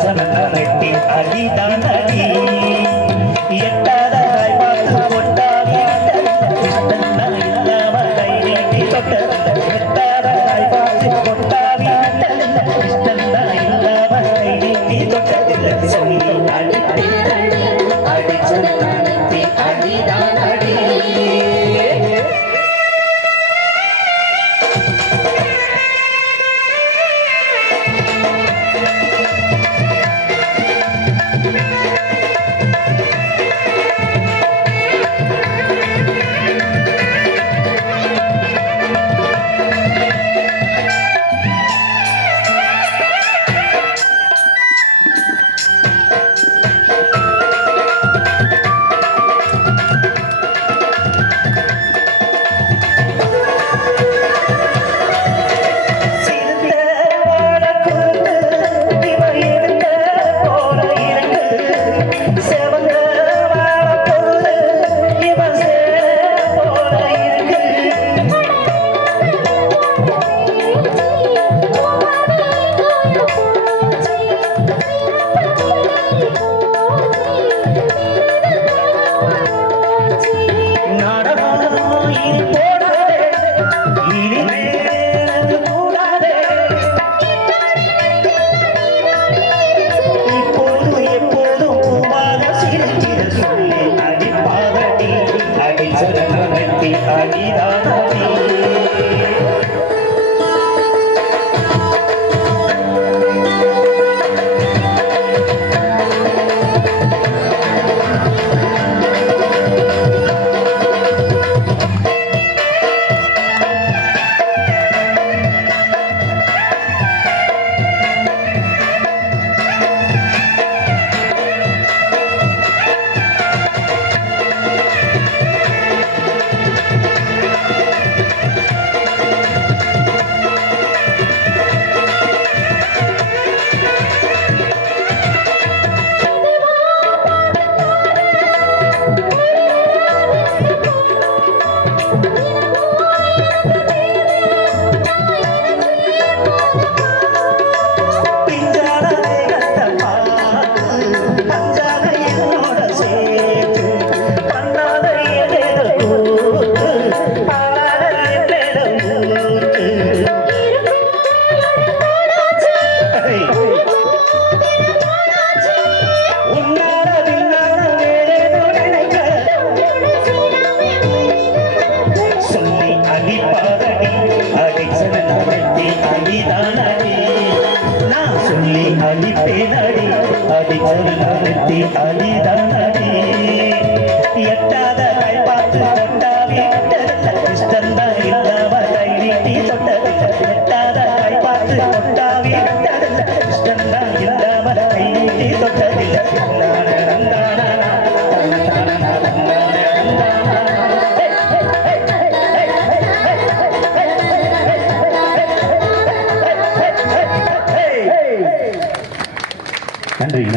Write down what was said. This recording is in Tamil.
அடிச்சனி அடிதான் அடி எட்டாத பார்த்து கொண்டாடி இல்லாம கை நீட்டி தொட்ட எட்டாத பார்த்து கொண்டாடி இல்லாம கை நீட்டி தொட்டதில்லை சொல்லி அடிச்சனி அடிதான் அடி அடிப்பேனடி அடிச்சனி அடிதான் அடி எட்டாத கை பார்த்து கொண்டாவி இஷ்டந்தா இல்லாம கை நீட்டி தொட்டது எட்டாத கை பார்த்து கொண்டாவி இஷ்டந்தா இல்லாம கை நீட்டி தொட்டதில்லை நன்றி.